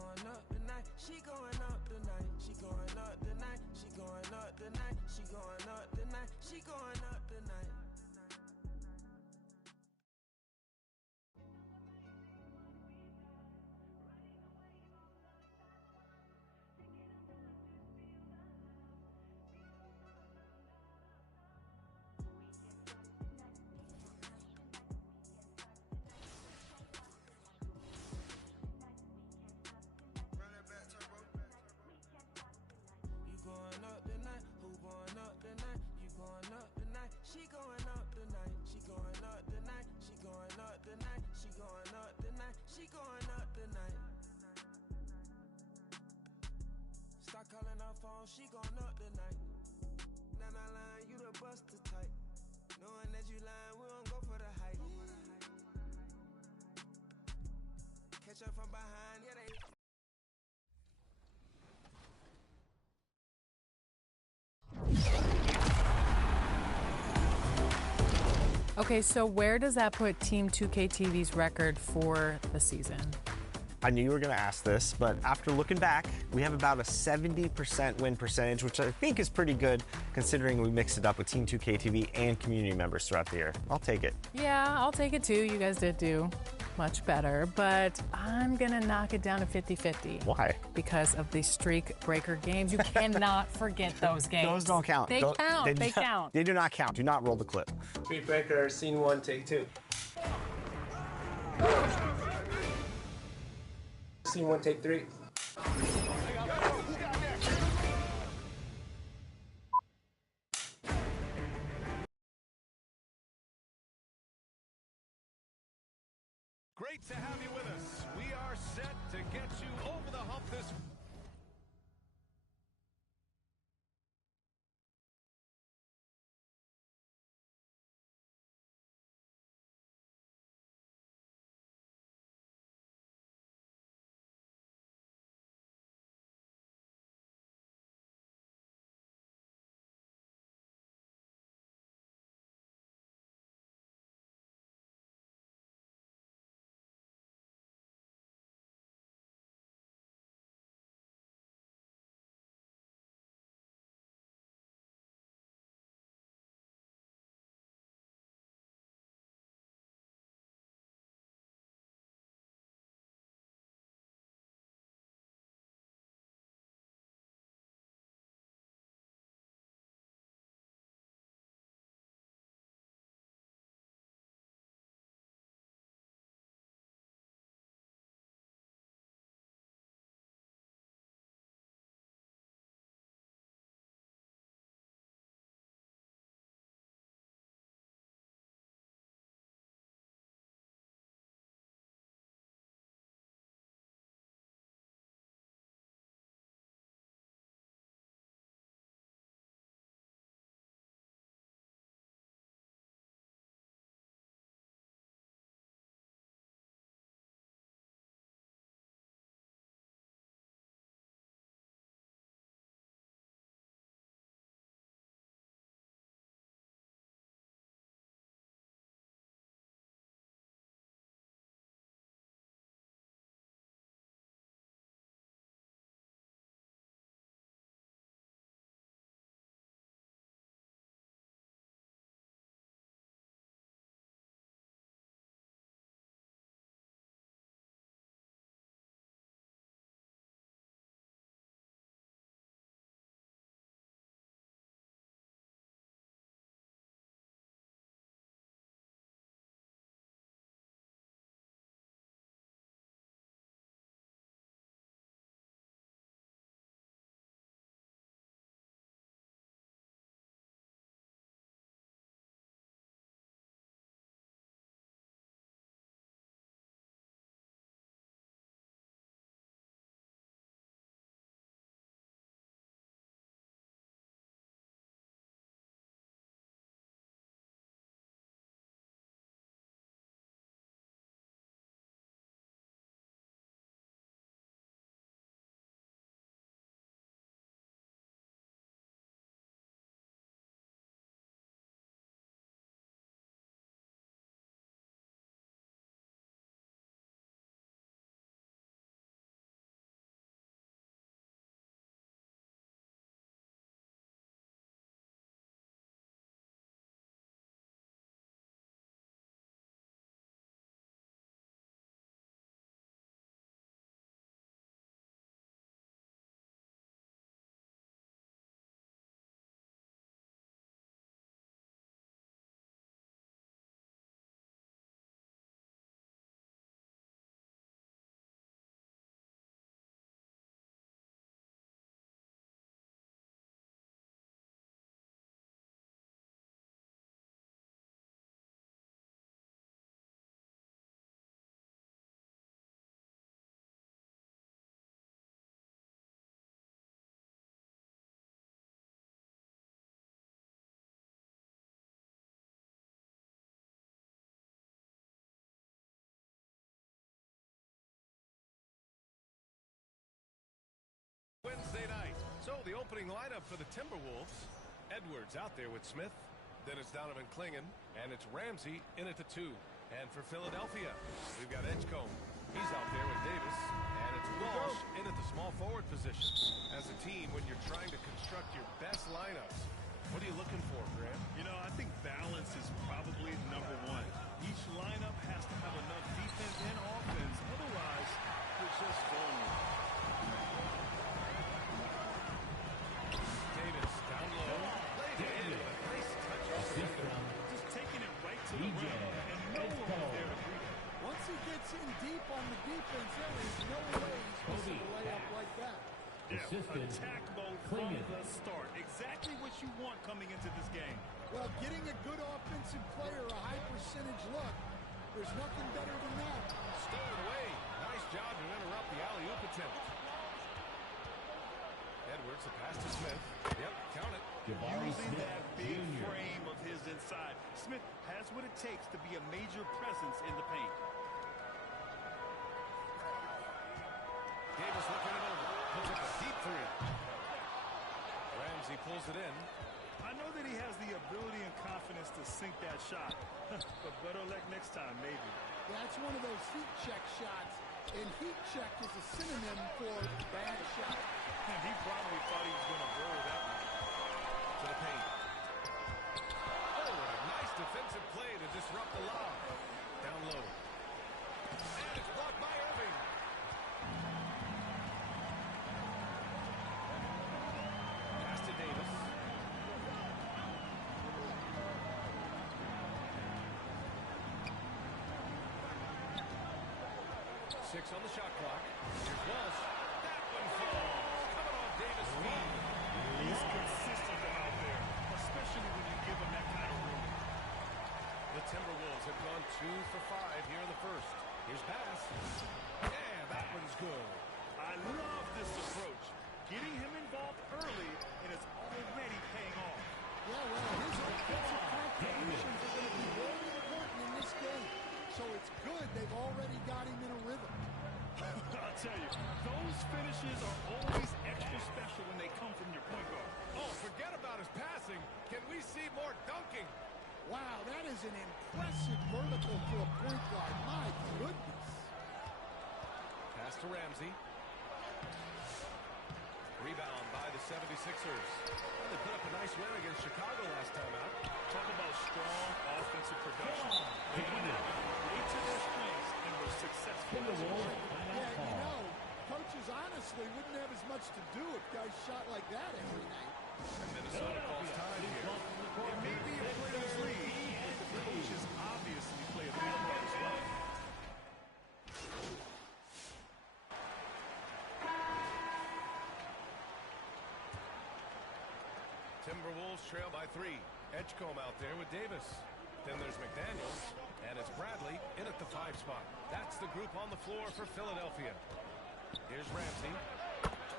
going up tonight. She going up tonight. She going up tonight. She going up tonight. She going up tonight. She going up tonight. Going up tonight, who going up tonight? You going up tonight, she going up tonight, she going up tonight, she going up tonight, she going up tonight, she going up tonight. Start calling her phone, she going up tonight. Now I line, you the buster type. Knowing that you lying, we don't go for the hype. Catch up from behind, yeah they. Okay, so where does that put Team 2K TV's record for the season? I knew you were going to ask this, but after looking back, we have about a 70% win percentage, which I think is pretty good considering we mixed it up with Team 2K TV and community members throughout the year. I'll take it. Yeah, I'll take it too. You guys did do much better, but I'm going to knock it down to 50-50. Why? Because of the streak breaker games. You cannot forget those games. Those don't count. They count. They count. They do not count. Do not roll the clip. Streak breaker, scene 1, take 2. Scene 1, take 3. Great to have you with us. We are set to get you over the hump this the opening lineup for the Timberwolves. Edwards out there with Smith. Then it's Donovan Clingan, and it's Ramsey in at the 2. And for Philadelphia, we've got Edgecombe. He's out there with Davis, and it's Walsh in at the small forward position. As a team, when you're trying to construct your best lineups, what are you looking for, Grant? You know, I think balance is probably number one. Each lineup has to have enough defense and offense. Otherwise, they're just vulnerable. Davis down low. Played it in with a nice touch off the window. Just taking it right to the rim, and no one was there to greet him. Once he gets in deep on the defense, there is no way he's missing a layup like that. Yeah, attack mode from the start. Exactly what you want coming into this game. Well, getting a good offensive player a high percentage look, there's nothing better than that. Stolen away. Nice job to interrupt the alley-oop attempt. Edwards, the pass to Smith. Yep, count it. Using that big frame of his inside. Smith has what it takes to be a major presence in the paint. Davis looking it over. Puts up a deep 3. Ramsey pulls it in. I know that he has the ability and confidence to sink that shot, but better luck next time, maybe. That's one of those heat check shots, and heat check is a synonym for bad shot. And he probably thought he was going to bury that one. To the paint. Oh, what a nice defensive play to disrupt the lob. Down low. And it's blocked by Irving. Pass to Davis. 6 on the shot clock. Here's Walsh. That one falls. Coming off Davis' feet. He's consistent out there, especially when you give him that kind of room. The Timberwolves have gone 2 for 5 here in the first. Here's pass. Yeah, that one's good. I love this approach. Getting him involved early, and it's already paying off. Yeah, well, his offensive contributions are going to be very important in this game. So it's good they've already got him in a rhythm. I'll tell you, those finishes are always extra special when they come from your point guard. Oh, forget about his passing. Can we see more dunking? Wow, that is an impressive vertical for a point guard. My goodness. Pass to Ramsey. Rebound by the 76ers. Well, they put up a nice win against Chicago last time out. Talk about strong offensive production. They went out, played to their strengths, and were successful. Yeah, you know, coaches honestly wouldn't have as much to do if guys shot like that every night. And Minnesota calls time here. It may be a player's league, but the coaches obviously play a big part as well. Timberwolves trail by 3. Edgecombe out there with Davis. Then there's McDaniels, and it's Bradley in at the 5 spot. That's the group on the floor for Philadelphia. Here's Ramsey.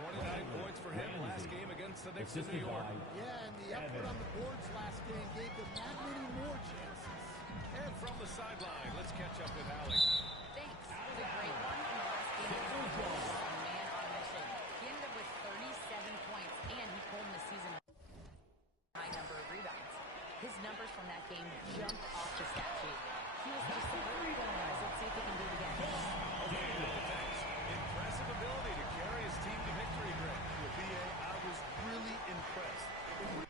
29 points for him last game against the Knicks in New York. Yeah, and the effort on the boards last game gave them that many more chances. And from the sideline, let's catch up with Alec. Thanks. The great one in the last game was a man on a mission. He ended up with 37 points, and he pulled in the season high number of rebounds. His numbers from that game jumped off the stat sheet. He was just a little guys. Let's see if he can do it again. Impressive ability to carry his team to victory, Greg. With BA, I was really impressed. He would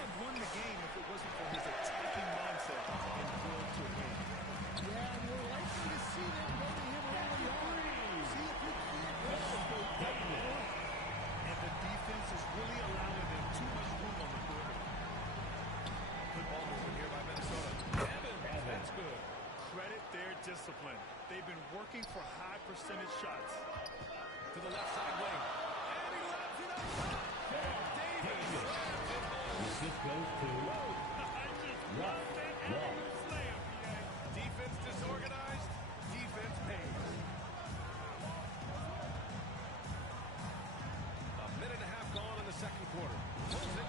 have won the game if it wasn't for his attacking mindset and will to win. Yeah, and we're likely to see them go to him early on. See if he can't replicate that point. And the defense is really allowing them too much room on the perimeter. Good ball movement here by Minnesota. Evans, that's good. Credit their discipline. They've been working for high percentage shots. To the left side wing. And he left it up top. Davis slams it home. This goes to I just love that alley-oop slam, PA. Defense disorganized. Defense pays. A minute and a half gone in the second quarter. Pulls it.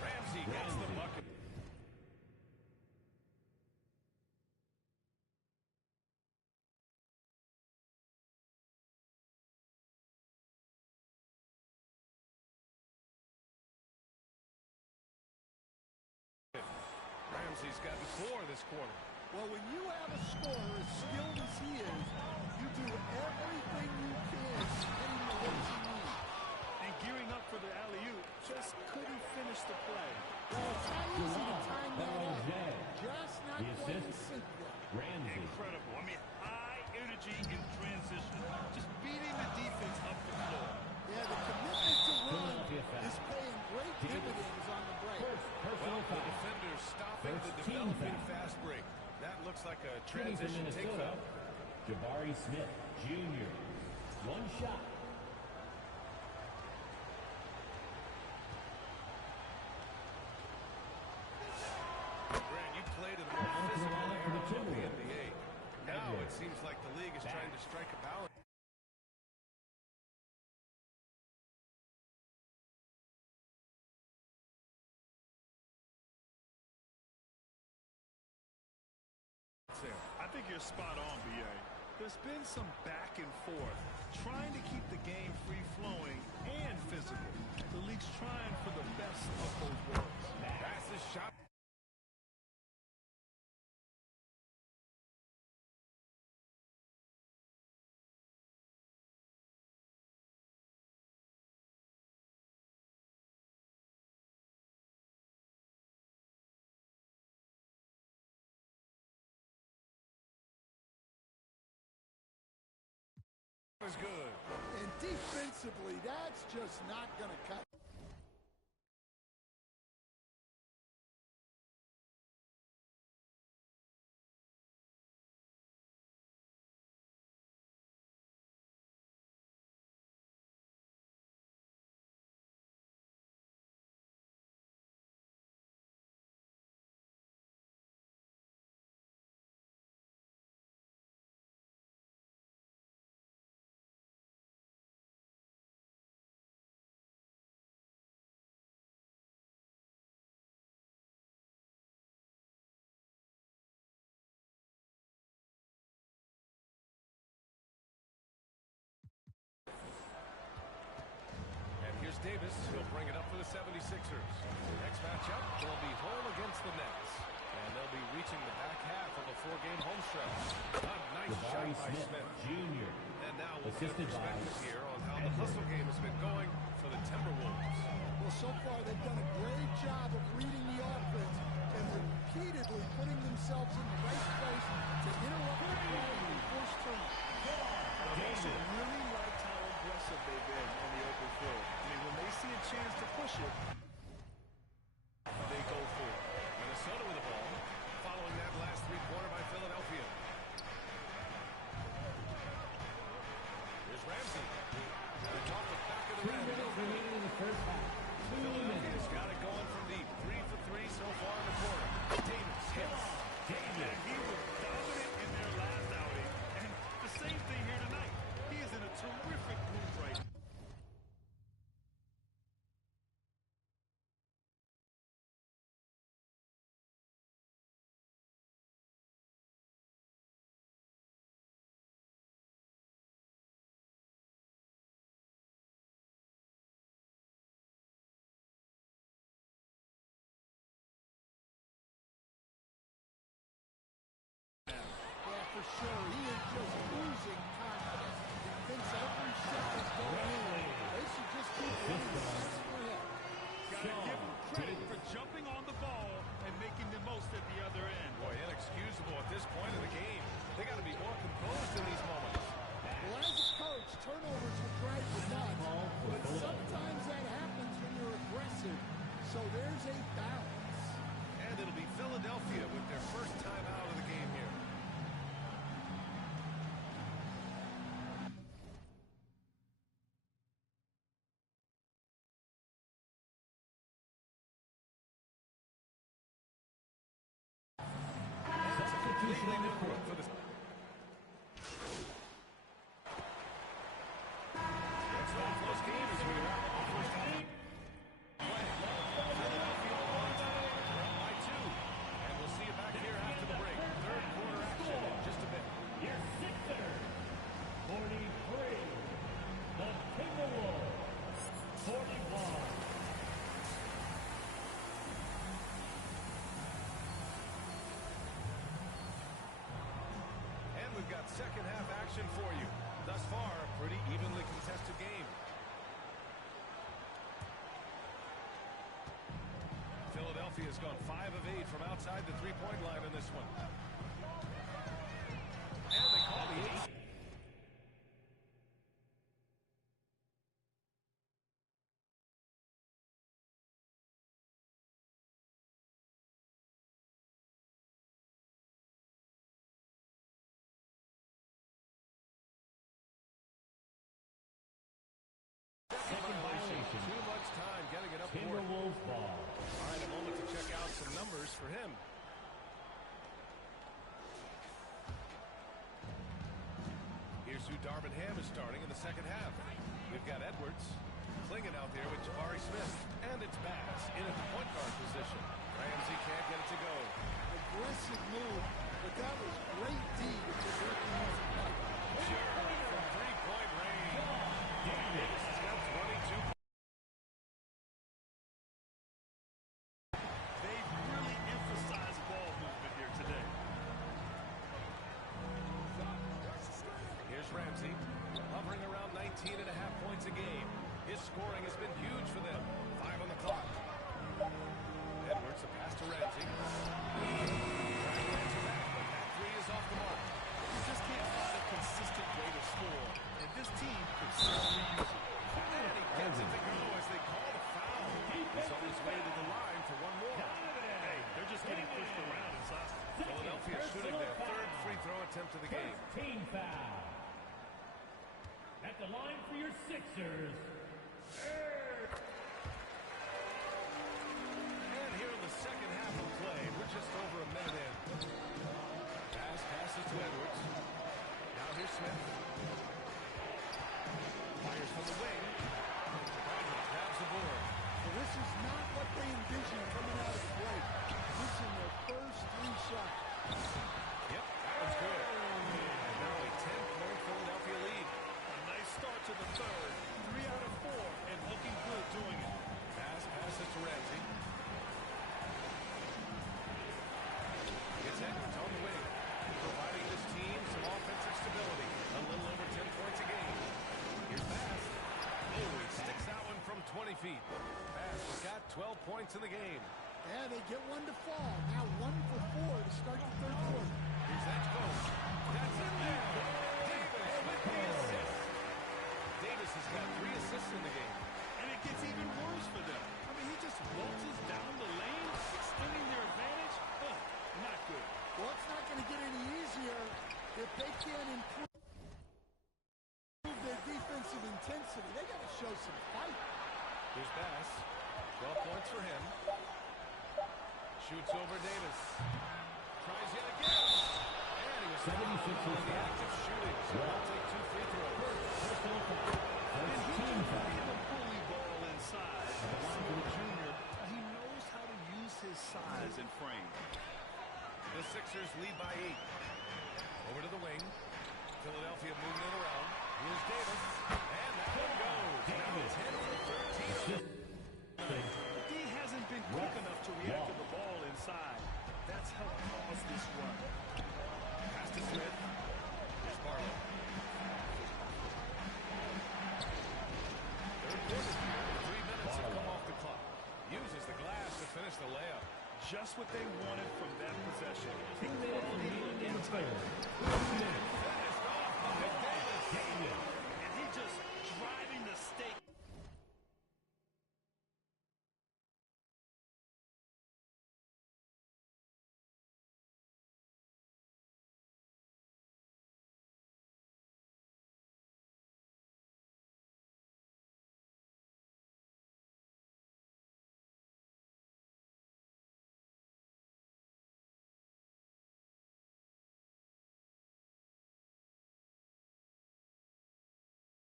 Ramsey gets the bucket. gotten 4 this quarter. Well, when you have a scorer as skilled as he is, you do everything you can to get him the hits he needs. And gearing up for the alley-oop, just couldn't finish the play. Well, it's not easy to time that up. Just not going to sink there. Incredible. I mean, high energy in transition. Just beating the defense up the floor. Yeah, the commitment to run is paying great dividends on the break. Well, the defender's stopping the developing fast break. That looks like a transition take foul. Jabari Smith, Jr. One shot. Grant, you played in the more physical era of the NBA. Now it seems like the league is trying to strike a balance. I think you're spot on, B.A. There's been some back and forth, trying to keep the game free-flowing and physical. The league's trying for the best of both worlds. That's the shot. Is good. And defensively, that's just not going to cut. Davis, he'll bring it up for the 76ers. Next matchup, they'll be home against the Nets. And they'll be reaching the back half of a 4-game home stretch. A nice shot by Smith. Jr. And now we'll get a perspective here on how the hustle game has been going for the Timberwolves. Well, so far they've done a great job of reading the offense and repeatedly putting themselves in the right place to interrupt the play and force turnovers. They also really liked how aggressive they've been on the open floor. I mean, when they see a chance to push it, they go for it. Minnesota with the ball, following that last three-quarter by Philadelphia. Here's Ramsey. And it's off the back of the rim. Philadelphia's got it going from deep. 3 for 3 so far in the quarter. Davis hits. And he was dominant in their last outing. And the same thing here tonight. He is in a terrific mood right now. For sure, he is just losing confidence. He thinks every shot is going in. They should just keep winning. That's for him. Gotta give him credit for jumping on the ball and making the most at the other end. Boy, inexcusable at this point in the game. They got to be more composed in these moments. Well, as a coach, turnovers will drive you nuts, but sometimes that happens when you're aggressive. So there's a balance. And it'll be Philadelphia with their first time out of the game here. Completely new look for the... It's been a close game as we wrap up the first half. Philadelphia on top. They're up by 2. And we'll see you back here after the break. second half action for you. Thus far, a pretty evenly contested game. Philadelphia's gone 5 of 8 from outside the three-point line in this one. And they call the 8. Second violation. Too much time getting it up court. Timberwolves ball. All right, a moment to check out some numbers for him. Here's who Bahamian is starting in the second half. We've got Edwards, Klingen out there with Jabari Smith, and it's Bass in at the point guard position. Ramsey can't get it to go. Aggressive move, but that was great D if you're working on the pipe. Sure, from three-point range. Davis has got 22. They've really emphasized ball movement here today. Here's Ramsey, hovering around 19 and a half points a game. His scoring has been huge for them. 5 on the clock. Edwards, a pass to Ramsey. Trying to answer back, but that three is off the mark. You just can't find a consistent way to score, and this team could certainly use it. And he gets it to go as they call the foul. He's on his way to the line for one more. Hey, they're just getting pushed around inside. Philadelphia shooting their third free throw attempt of the game. Team foul. At the line for your Sixers. And here in the second half of play, we're just over a minute in. Pass passes to Edwards. Now here's Smith. Fires from the wing. Bradley grabs the board. Well, this is not what they envisioned coming out of the break. Missing their first 3 shots. Yep, that was good. And now a 10-point Philadelphia lead. A nice start to the third. 3 out of 4, and looking good doing it. Passes to Ramsey. It's Edwards on the wing, providing this team some offensive stability. A little over 10 points a game. Here's Bass. Oh, he sticks that one from 20 feet. Bass has got 12 points in the game. Yeah, they get one to fall. Now 1 for 4 to start the third quarter. Here's Edgecombe. That's in there. Davis with the assist. Davis has got 3 assists in the game. And it gets even worse for them. I mean, he just waltzes down the lane, extending their advantage. Not good. Well, it's not going to get any easier if they can't improve their defensive intensity. They got to show some fight. Here's Bass. 12 points for him. Shoots over Davis. Tries yet again. And he was 76 on the act of shooting, so he'll take 2 free throws. And he can play the bully ball inside. Junior, he knows how to use his size and frame. The Sixers lead by 8. Over to the wing. Philadelphia moving it around. Here's Davis. And that one goes. Now 10 for 13. D hasn't been quick enough to react to the ball inside. That's helped cause this run. Pass to Smith. Here's Barlow. Third quarter here. 3 minutes have come off the clock. Uses the glass to finish the layup. Just what they wanted from that possession. Finished off by Davis. And he just driving the stake.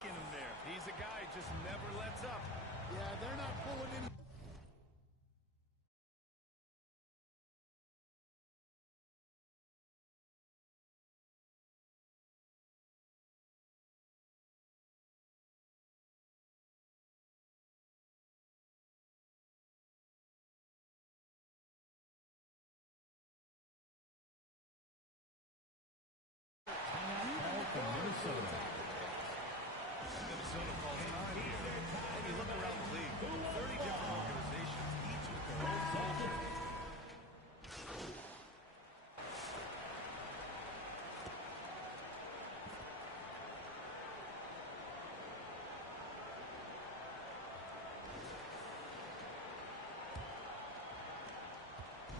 In him there. He's a guy who just never lets up. Yeah, they're not pulling any. Minnesota. Minnesota calls time here. And you look around the league, 30 different organizations, each with their own culture.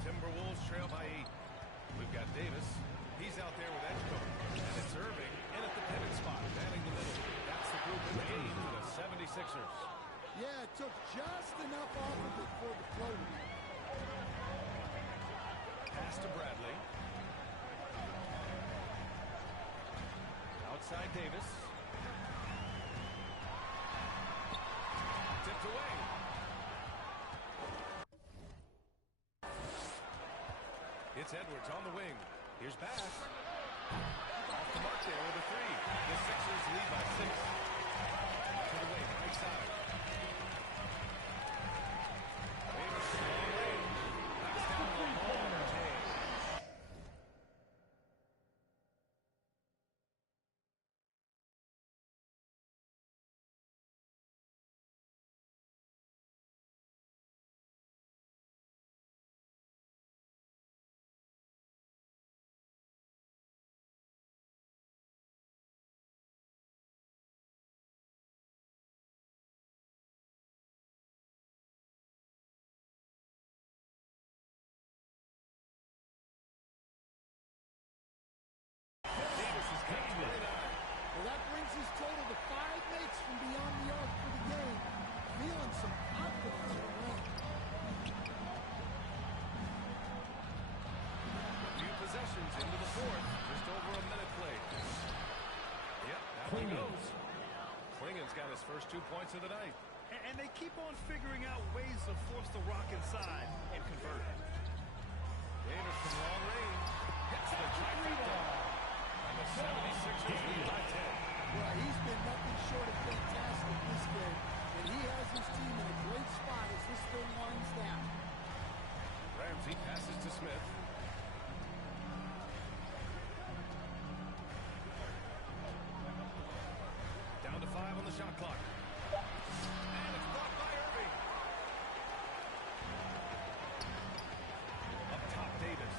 Timberwolves trail by 8. We've got Davis. He's out there with Edgecombe. And it's Irving in at the pivot spot, manning the middle. That's the group in the game for the 76ers. Yeah, it took just enough off of it for the floater. Pass to Bradley. Outside Davis. Tipped away. It's Edwards on the wing. Here's Bass. Off the mark there with a 3. The Sixers lead by 6. To the wing, right side. Davis from long range. Knocks down the ball. Well, that brings his total to 5 makes from beyond the arc for the game. Feeling some confidence in the win. Few possessions into the fourth. Just over a minute played. Yep, that one goes. Klingen's got his first 2 points of the night. And they keep on figuring out ways to force the rock inside and convert it. Davis from long range. Hits the trifecta. And the 76ers lead by 10. Well, he's been nothing short of fantastic this game. And he has his team in a great spot as this thing winds down. Ramsey passes to Smith. Down to 5 on the shot clock. And it's blocked by Irving. Up top, Davis.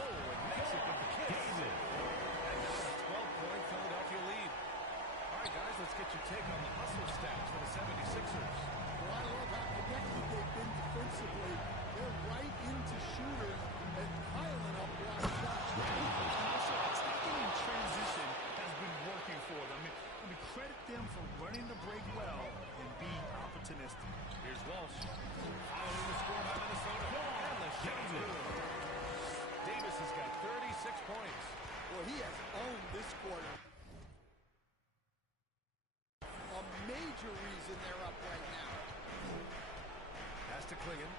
Oh, and makes it with the kiss. And now a 12-point Philadelphia lead. All right, guys, let's get your take on the hustle stats for the 76ers. Well, I love how connected they've been defensively. They're right into shooters and piling up block shots. Also, attacking in transition has been working for them. I mean, credit them for running the break well and being opportunistic. Here's Walsh. Following the score by Minnesota. And the shot is good. Davis has got 36 points. Well, he has owned this quarter. A major reason they're up right now. Pass to Klingen.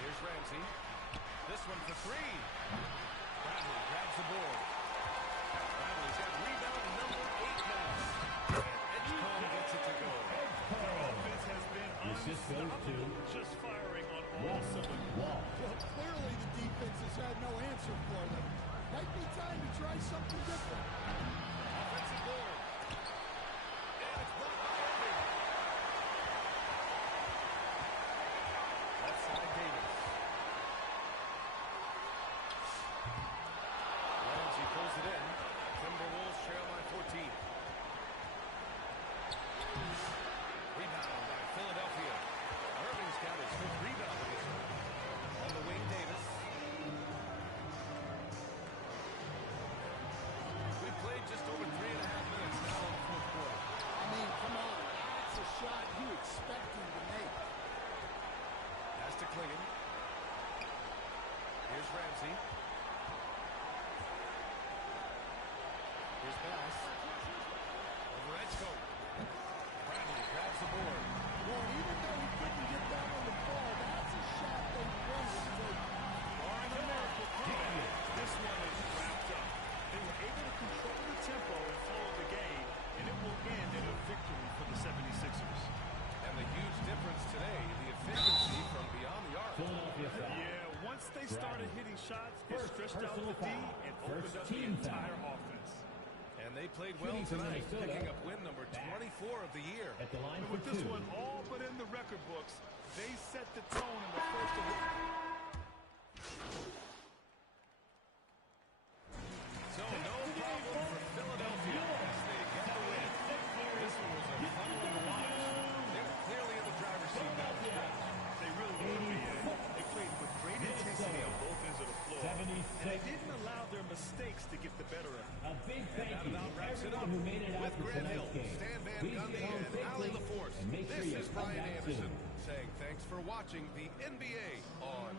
Here's Ramsey. This one for 3. Bradley grabs the board. Bradley's got rebound number 8 now. And Edgecombe gets it to go. Offense has been unstoppable, just firing on all cylinders. Well, clearly the defense has had no answer for them. Might be time to try something different. Offensive board. And it's blocked by Irving. Left side Davis. Ramsey pulls it in. Timberwolves trail by 14. Rebound by Philadelphia. Irving's got his 5th rebound of this one. On the wing, Davis. We've played just over 3.5 minutes now in the fourth quarter. I mean, come on. That's a shot you expect him to make. Pass to Klingen. Here's Ramsey. Here's Bass. Over Edgecombe. Bradley grabs the board. Well, even though he couldn't get that on the ball, that's a shot they want to take. Barring a miracle comeback, this one is wrapped up. They were able to control the tempo and flow of the game, and it will end in a victory for the 76ers. And the huge difference today, the efficiency from beyond the arc. Philadelphia foul. Yeah, once they but does the team entire foul. offense. And they played well Shooting for tonight, Minnesota. picking up win number 24 of the year. At the line And for with this 2. one all but in the record books, they set the tone in the first of the... So no problem for Philadelphia as they get the win. This one was a fun one to watch. They were clearly in the driver's seat down the stretch. They really were, BA. They played with great intensity on both ends of the floor. 76. And they didn't allow their mistakes to get the better of them. A big And thank that you about to wraps it up everyone who made it out with to Grant Hill, tonight's game. Stan Van Please Gundy, get home and Allie safely, LaForce. and make sure This you is come Brian back Anderson soon. saying thanks for watching the NBA on